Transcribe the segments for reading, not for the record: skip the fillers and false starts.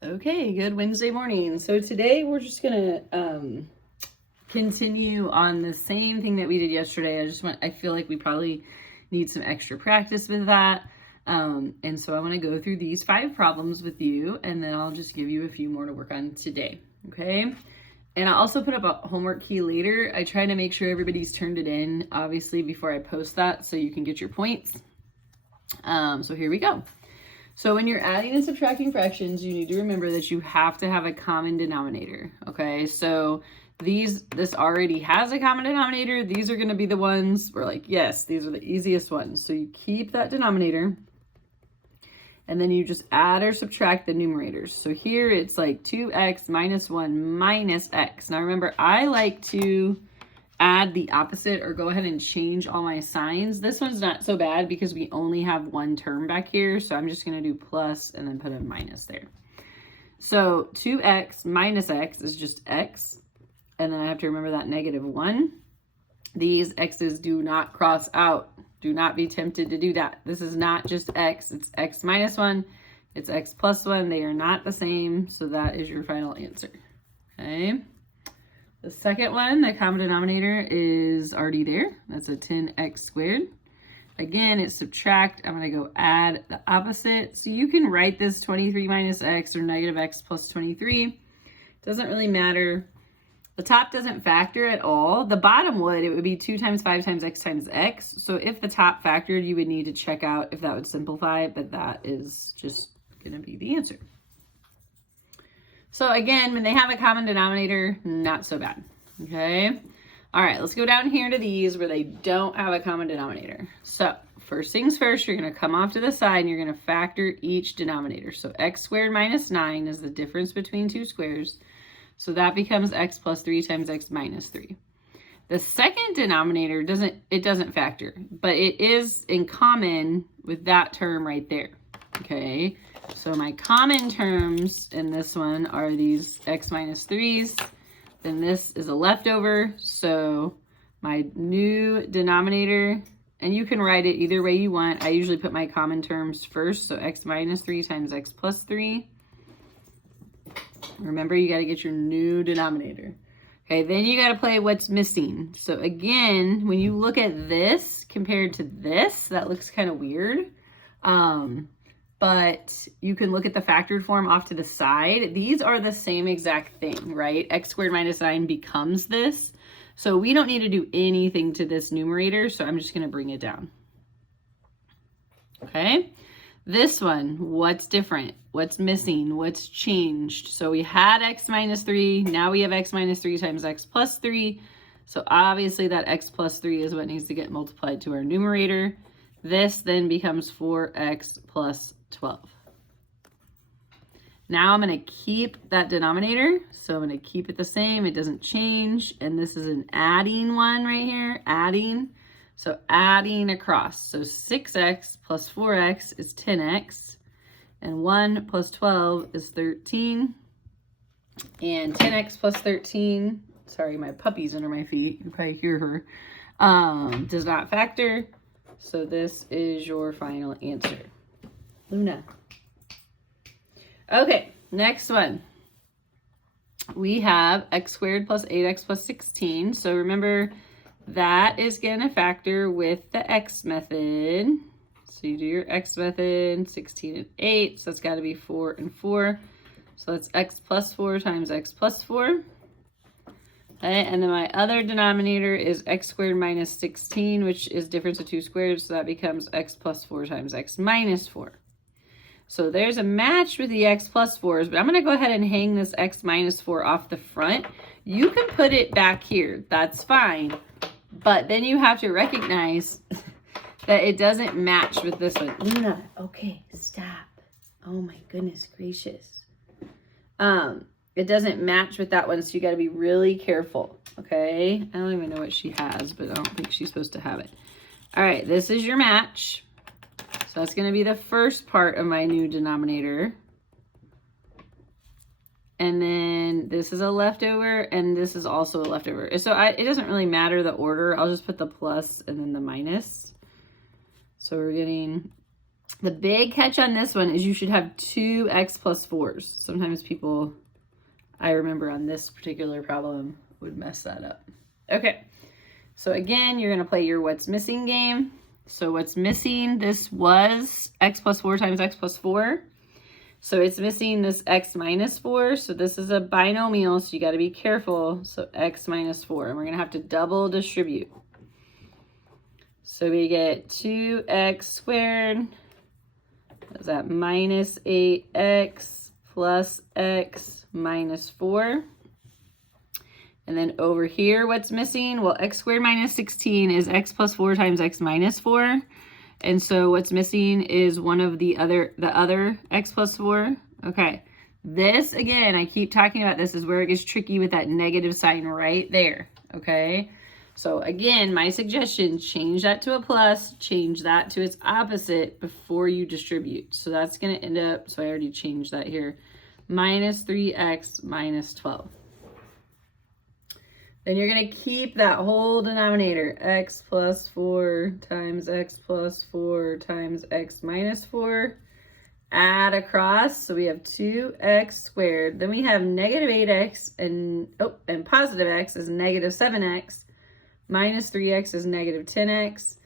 Okay, good Wednesday morning. So today we're just gonna continue on the same thing that we did yesterday. I feel like we probably need some extra practice with that. And so I want to go through these 5 problems with you, and then I'll just give you a few more to work on today. Okay. And I'll also put up a homework key later. I try to make sure everybody's turned it in, obviously, before I post that so you can get your points. So here we go. So when you're adding and subtracting fractions, you need to remember that you have to have a common denominator, okay? So this already has a common denominator. These are going to be the ones we're like, yes, these are the easiest ones. So you keep that denominator, and then you just add or subtract the numerators. So here it's like 2x minus 1 minus x. Now remember, I like to add the opposite or go ahead and change all my signs. This one's not so bad because we only have one term back here. So I'm just going to do plus and then put a minus there. So 2x minus x is just x. And then I have to remember that negative 1. These x's do not cross out. Do not be tempted to do that. This is not just x. It's x minus 1. It's x plus 1. They are not the same. So that is your final answer. Okay. The second one, the common denominator is already there. That's a 10x squared. Again, it's subtract. I'm going to go add the opposite. So you can write this 23 minus x or negative x plus 23. Doesn't really matter. The top doesn't factor at all. The bottom would. It would be 2 times 5 times x times x. So if the top factored, you would need to check out if that would simplify, but that is just going to be the answer. So again, when they have a common denominator, not so bad, okay? All right, let's go down here to these where they don't have a common denominator. So first things first, you're gonna come off to the side and you're gonna factor each denominator. So x squared minus 9 is the difference between 2 squares. So that becomes x plus 3 times x minus 3. The second denominator doesn't factor, but it is in common with that term right there, okay? So my common terms in this one are these x minus 3s. Then this is a leftover. So my new denominator, and you can write it either way you want. I usually put my common terms first. So x minus 3 times x plus 3. Remember, you got to get your new denominator. Okay, then you got to play what's missing. So again, when you look at this compared to this, that looks kind of weird. But you can look at the factored form off to the side. These are the same exact thing, right? X squared minus 9 becomes this. So we don't need to do anything to this numerator. So I'm just going to bring it down. Okay. This one, what's different? What's missing? What's changed? So we had x minus 3. Now we have x minus 3 times x plus 3. So obviously that x plus 3 is what needs to get multiplied to our numerator. This then becomes 4x plus 12. Now I'm going to keep that denominator. So I'm going to keep it the same. It doesn't change. And this is an adding one right here. Adding. So adding across. So 6x plus 4x is 10x. And 1 plus 12 is 13. And 10x plus 13. Sorry, my puppy's under my feet. You can probably hear her. Does not factor. So this is your final answer. Luna. Okay, next one. We have x squared plus 8x plus 16. So remember, that is going to factor with the x method. So you do your x method, 16 and 8. So that's got to be 4 and 4. So that's x plus 4 times x plus 4. Okay, and then my other denominator is x squared minus 16, which is difference of 2 squares. So that becomes x plus 4 times x minus 4. So there's a match with the x plus 4s, but I'm going to go ahead and hang this x minus 4 off the front. You can put it back here. That's fine. But then you have to recognize that it doesn't match with this one. Luna, okay, stop. Oh my goodness gracious. It doesn't match with that one, so you got to be really careful, okay? I don't even know what she has, but I don't think she's supposed to have it. All right, this is your match. So that's going to be the first part of my new denominator. And then this is a leftover, and this is also a leftover. So it doesn't really matter the order. I'll just put the plus and then the minus. So we're getting The big catch on this one is you should have 2x plus 4s. Sometimes people, I remember on this particular problem, would mess that up. Okay, so again, you're going to play your what's missing game. So what's missing, this was x plus 4 times x plus 4. So it's missing this x minus 4. So this is a binomial, so you got to be careful. So x minus 4. And we're going to have to double distribute. So we get 2x squared. Is that minus 8x plus x minus 4. And then over here, what's missing? Well, x squared minus 16 is x plus 4 times x minus 4. And so what's missing is one of the other x plus 4. Okay, this, again, I keep talking about this, is where it gets tricky with that negative sign right there, okay? So again, my suggestion, change that to a plus, change that to its opposite before you distribute. So that's going to end up, so I already changed that here, minus 3x minus 12. Then you're going to keep that whole denominator, x plus 4 times x plus 4 times x minus 4. Add across, so we have 2x squared. Then we have negative 8x, and positive x is negative 7x. Minus 3x is negative 10x.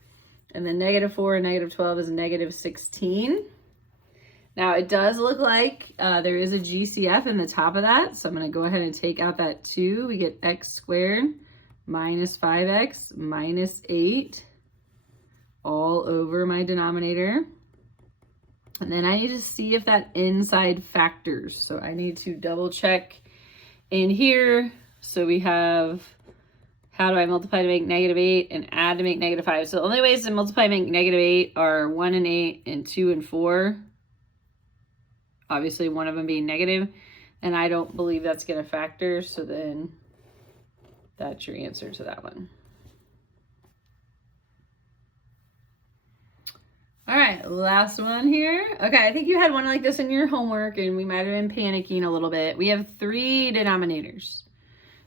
And then negative 4 and negative 12 is negative 16. Now, it does look like there is a GCF in the top of that. So I'm going to go ahead and take out that 2. We get x squared minus 5x minus 8 all over my denominator. And then I need to see if that inside factors. So I need to double check in here. So we have, how do I multiply to make negative 8 and add to make negative 5? So the only ways to multiply and make negative 8 are 1 and 8 and 2 and 4. Obviously, one of them being negative, and I don't believe that's going to factor, so then that's your answer to that one. All right, last one here. Okay, I think you had one like this in your homework, and we might have been panicking a little bit. We have 3 denominators.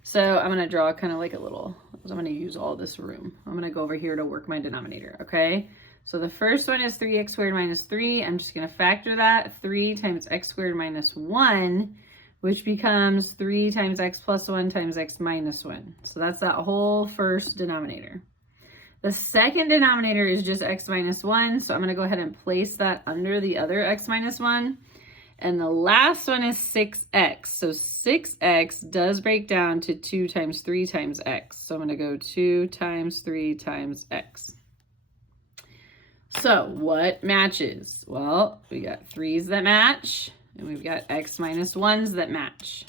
So I'm going to draw kind of like a little, I'm going to use all this room. I'm going to go over here to work my denominator, okay? So the first one is 3x squared minus 3. I'm just going to factor that. 3 times x squared minus 1, which becomes 3 times x plus 1 times x minus 1. So that's that whole first denominator. The second denominator is just x minus 1. So I'm going to go ahead and place that under the other x minus 1. And the last one is 6x. So 6x does break down to 2 times 3 times x. So I'm going to go 2 times 3 times x. So what matches? Well, we got 3's that match, and we've got x minus 1's that match.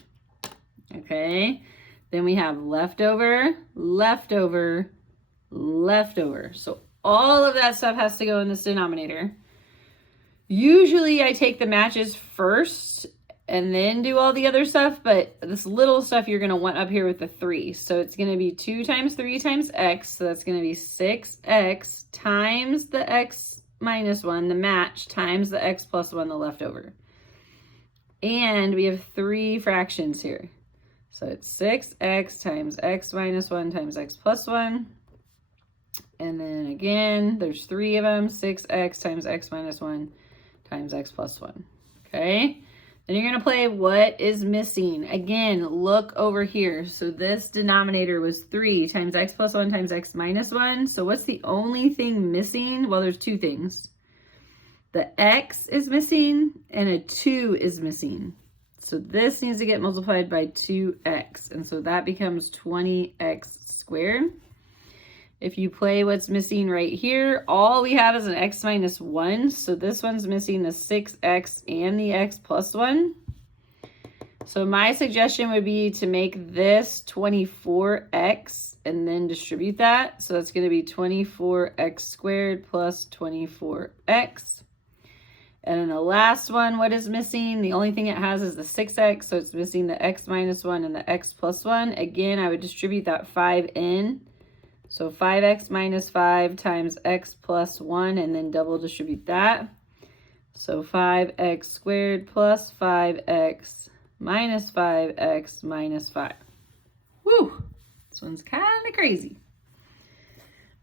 Okay, then we have leftover, leftover, leftover. So all of that stuff has to go in this denominator. Usually I take the matches first and then do all the other stuff, but this little stuff you're going to want up here with the 3. So it's going to be 2 times 3 times x, so that's going to be 6x times the x minus 1, the match, times the x plus 1, the leftover. And we have 3 fractions here. So it's 6x times x minus 1 times x plus 1. And then again, there's 3 of them, 6x times x minus 1 times x plus 1. Okay? Then you're going to play what is missing. Again, look over here. So this denominator was 3 times x plus 1 times x minus 1. So what's the only thing missing? Well, there's 2 things. The x is missing and a 2 is missing. So this needs to get multiplied by 2x. And so that becomes 20x squared. If you play what's missing right here, all we have is an x minus 1. So this one's missing the 6x and the x plus 1. So my suggestion would be to make this 24x and then distribute that. So that's going to be 24x squared plus 24x. And then the last one, what is missing? The only thing it has is the 6x. So it's missing the x minus 1 and the x plus 1. Again, I would distribute that 5 in. So 5x minus 5 times x plus 1, and then double distribute that. So 5x squared plus 5x minus 5x minus 5. Woo! This one's kind of crazy.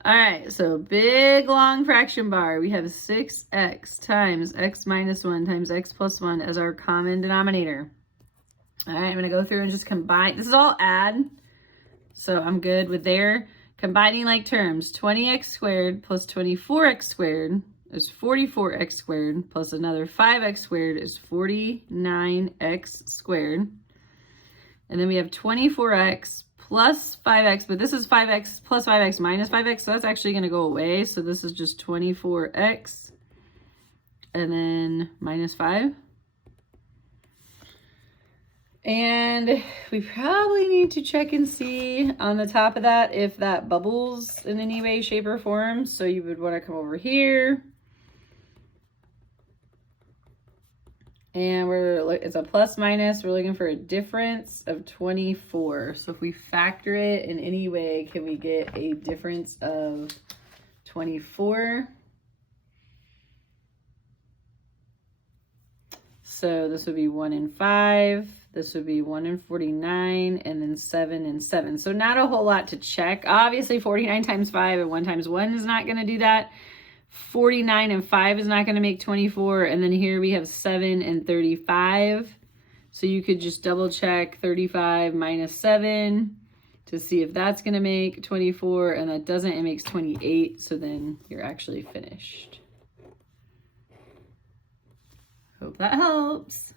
All right, so big long fraction bar. We have 6x times x minus 1 times x plus 1 as our common denominator. All right, I'm going to go through and just combine. This is all add, so I'm good with there. Combining like terms, 20x squared plus 24x squared is 44x squared plus another 5x squared is 49x squared. And then we have 24x plus 5x, but this is 5x plus 5x minus 5x, so that's actually going to go away. So this is just 24x and then minus 5. And we probably need to check and see on the top of that if that bubbles in any way, shape, or form. So you would want to come over here. And it's a plus minus. We're looking for a difference of 24. So if we factor it in any way, can we get a difference of 24? So this would be 1 and 5. This would be 1 and 49, and then 7 and 7. So not a whole lot to check. Obviously, 49 times 5 and 1 times 1 is not going to do that. 49 and 5 is not going to make 24. And then here we have 7 and 35. So you could just double check 35 minus 7 to see if that's going to make 24. And that doesn't, it makes 28. So then you're actually finished. Hope that helps.